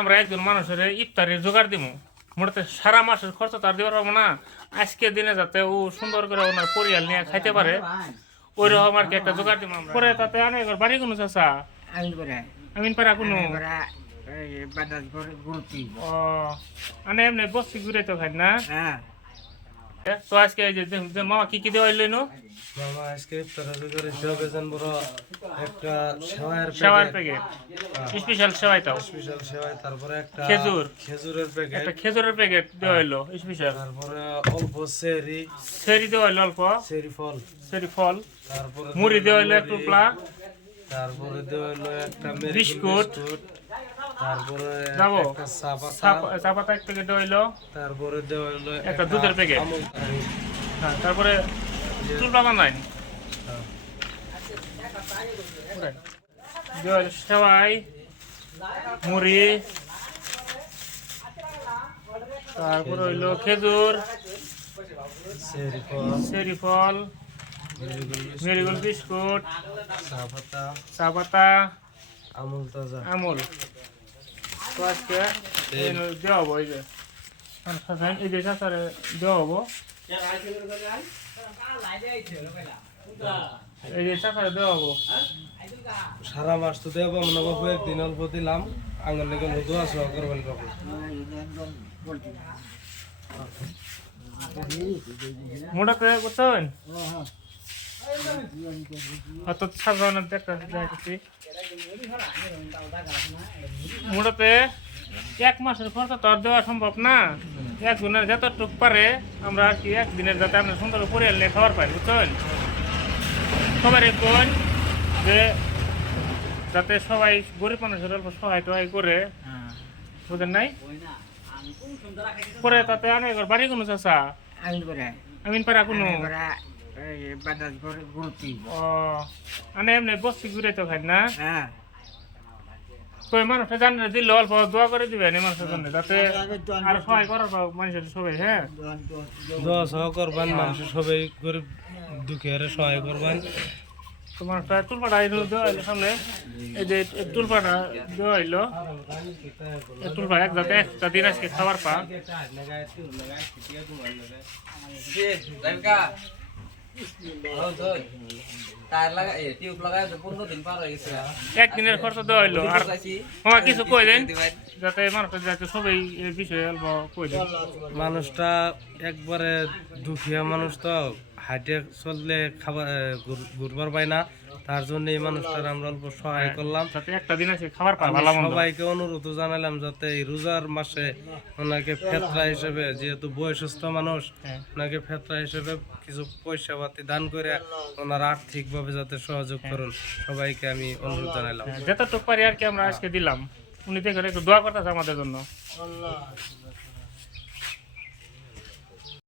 আমরা একজন মানুষের ইফতারের জোগাড় দিব মোটাতে সারা মাসের খরচ তার দিতে পারবো না। আজকের দিনে যাতে ও সুন্দর করে ওনার পরিয়াল নিয়ে খাইতে পারে ওই রকম আর কি একটা জোগাড় দিব আমরা। পরে তাতে আনে বাড়ি কোনো চাষা আমিন পারা কোনো ও আনে এমনি বস্তি ঘুরে তো খাই না। তো আজকে এই যে মামা কি কি দেওয়া এলো মামা আজকে ইফতারের করে জবেজান বড় একটা সেওয়ার প্যাকেট স্পেশাল সেওয়াই তাও স্পেশাল সেওয়াই, তারপরে একটা খেজুরের প্যাকেট, একটা খেজুরের প্যাকেট দেওয়া হলো স্পেশাল, তারপরে অল্প সেরি দেওয়া হলো অল্প সেরি ফল, তারপরে মুড়ি দেওয়া হলো একটু প্লা, তারপরে দেওয়া হলো একটা বিস্কুট, তারপরে যাবো একটা চা পাতা এক প্যাকেট দেওয়া হলো, তারপরে দেওয়া হলো একটা দুধের প্যাকেট, হ্যাঁ তারপরে চুল পাতা নাই দেওয়া হলো সেওয়াই মুড়ি, তারপরে হইলো খেজুর, সেরি ফল, মেরিগোল্ড বিস্কুট, চা পাতা, আমুল। তো আজকে দেওয়া হবো এই যে চাচারে দেওয়া হবো, এই যে চাচারে দেওয়া হবো সারা মাস তো দেবো মনে বাবু একদিন অল্প দিলাম আঙুল লেগে দোয়া সোয়া করবেন বাবু। মোটা করে করতেন অত সাজানো দেখতেছি মোটাতে এক মাসের খরচ তো আর দেওয়া সম্ভব না। একজনের যতটুক পারে আমরা আর কি একদিনের যাতে আমরা সুন্দর পরিয়াল নিয়ে খাবার পাই বুঝছেন। সবাই কোন যে যাতে সবাই গরিব মানুষের অল্প সহায় টহায় করে বুঝেন নাই। পরে তাতে আনে বাড়ি কোনো চাষা আমিন পারা কোনো ও আনে এমনি বস্তি ঘুরে তো খাই না। কই মানুষটা জানে দিলে অল্প দোয়া করে দিবেন এই মানুষের জন্য যাতে আর সহায় করার মানুষের সবাই। হ্যাঁ দোয়া সহ করবেন, মানুষের সবাই গরিব দুঃখের সহায় করবেন। তো মানুষটা টুলপাটা দেওয়া হইলো সামনে, এই যে টুলপাটা দেওয়া হইলো টুলপা এক যাতে একটা দিন আজকে খাবার পা একদিনের খরচ দেওয়া হইলো। আর আমার কিছু কই দেন যাতে মানুষটা যাতে সবাই এই বিষয়ে অল্প কই দেন। মানুষটা একবারে দুঃখিয়া মানুষ তো হাইটে চললে খাবার ঘুরবার পায় না, তার জন্য এই মানুষটার আমরা অল্প সহায় করলাম যাতে একটা দিন আছে খাবার পায়। সবাইকে অনুরোধ জানালাম যাতে এই রোজার মাসে ওনাকে ফেতরা হিসেবে, যেহেতু বয়সস্থ মানুষ, ওনাকে ফেতরা হিসেবে কিছু পয়সা পাতি দান করে ওনার আর্থিকভাবে যাতে সহযোগ করুন, সবাইকে আমি অনুরোধ জানালাম। যতটুকু পারি আর কি আমরা আজকে দিলাম। উনি দেখে একটু দোয়া করতেছে আমাদের জন্য।